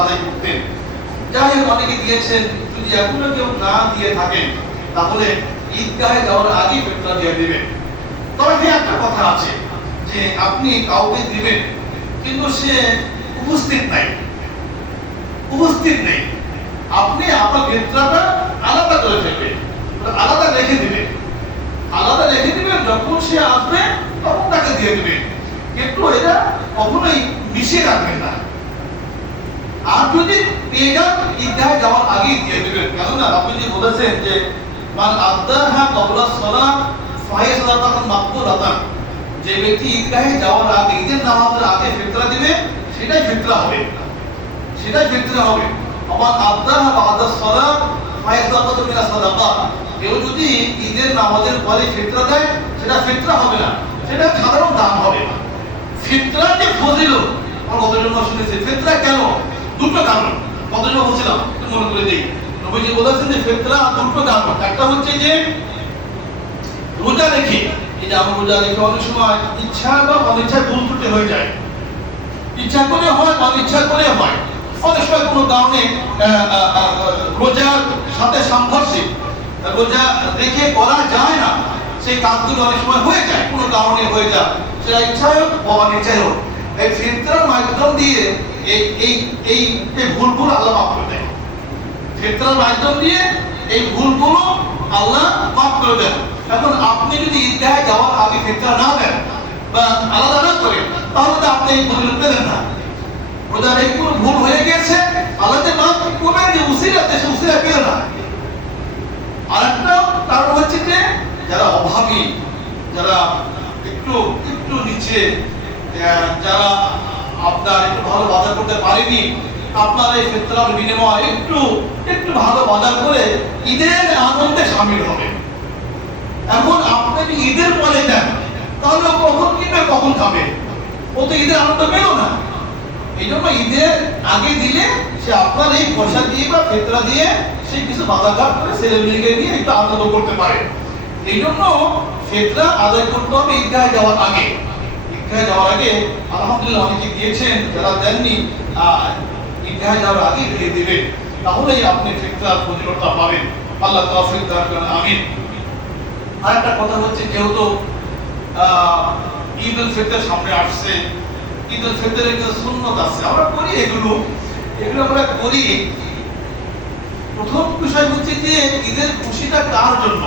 আদায় করতেন। যাই হোক, অনেকে দিয়েছেন। যদি এখনো কেউ না দিয়ে থাকেন তাহলে ঈদগাহে যাওয়ার আগে ফিতরা দিয়ে দিবেন। তবে হ্যাঁ, একটা কথা আছে যে আপনি কাউকে দিবেন কিন্তু সে উপস্থিত নেই, আপনি আপনার ফিতরাটা আলাদা করে ফেলবেন, আলাদা রেখে দিবেন। যখন সে আসবে তখন তাকে দিয়ে দিবেন, কিন্তু এটা কখনোই মিশিয়ে রাখবেন না। আর যদি পেয়ে যান, ঈদগাহে যাওয়ার আগেই দিয়ে দিবেন। কেননা আপনি যে বলেছেন যে মান আদাহা ক্বাবলা সালাত ফাহিয়া সালাতাতুন মাকবুলাতান, যে ব্যক্তি ঈদগাহে যাওয়ার আগে, ঈদের নামাজের আগে ফিতরা দিবে, সেটাই ফিতরা হবে। আবার আদাহা বাদা সালাত ফাহিয়া সাদাকাতুন মিনাস সাদাকাত, কেউ যদি ঈদের নামাজের পরে ফিতরা দেয়, সেটা ফিতরা হবে না, সেটা সাধারণ দান হবে। ফিতরার যে ফজিলত আমরা কতজন শুনেছি। ফিতরা কেন? দুটো কারণ। কতজন বলছিলাম মনে করে দিই। নবীজি বলেছেন যে ফিতরা দুটো কারণ। একটা হচ্ছে যে রোজা রেখে, এই যে আমরা রোজা রেখে অনেক সময় ইচ্ছা বা অনিচ্ছায় ভুল ত্রুটি হয়ে যায়। ইচ্ছা করে হয়, অনিচ্ছা করে হয়। অনেক সময় কোনো কারণে রোজার সাথে সাংঘর্ষিক, রোজা রেখে করা যায় না, সেই কাজগুলো অনেক সময় হয়ে যায়, কোনো কারণে হয়ে যায়, সেটা ইচ্ছায় হোক বা অনিচ্ছায় হোক। এই ফিতরার মাধ্যম দিয়ে এই ভুলগুলো আল্লাহ মাফ করে দেয়। ফিতরার মাধ্যম দিয়ে এই ভুলগুলো আল্লাহ মাফ করে দেন। এখন আপনি যদি ঈদগাহে যাওয়ার আগে ফিতরা না দেন বা আলাদা না করেন, তাহলে তো আপনি এই ফজিলত পেলেন না। রোজার এই কোনো ভুল হয়ে গেছে, আল্লাহ যে মাফ করবেন, যে উসিলাতে সে উসিলা পেল না। আরেকটা কারণ হচ্ছে যে যারা অভাবী, যারা একটু নিচে, যারা আপনার একটু ভালো বাজার করতে পারেনি, আপনার এই ফিতরার বিনিময়ে একটু ভালো বাজার করে ঈদের আনন্দে শামিল হবে। এখন আপনি যদি ঈদের পরে দেন, তাহলে কখন কিনবে, কখন খাবে? ও তো ঈদের আনন্দ পেল না। এই জন্য ঈদের আগে দিলে সে আপনার এই পয়সা দিয়ে বা ফিতরা দিয়ে সে কিছু বাজারঘাট করে ছেলে মেয়েকে নিয়ে একটু আনন্দ করতে পারে। এই জন্য ফিতরা আদায় করতে হবে ঈদগাহে যাওয়ার আগে। আলহামদুলিল্লাহ অনেকে দিয়েছেন, যারা দেননি ঈদগাহে যাওয়ার আগে দিয়ে দিবেন, তাহলেই আপনি ফিতরার ফজিলতটা পাবেন। আল্লাহ তৌফিক দান করেন, আমিন। আরেকটা কথা হচ্ছে, যেহেতু ঈদ উল ফিতর সামনে আসছে, ঈদ উল ফিতরের কিছু সুন্নত আছে, আমরা করি এগুলো আমরা করি। প্রথম বিষয় হচ্ছে যে ঈদের খুশিটা কার জন্য?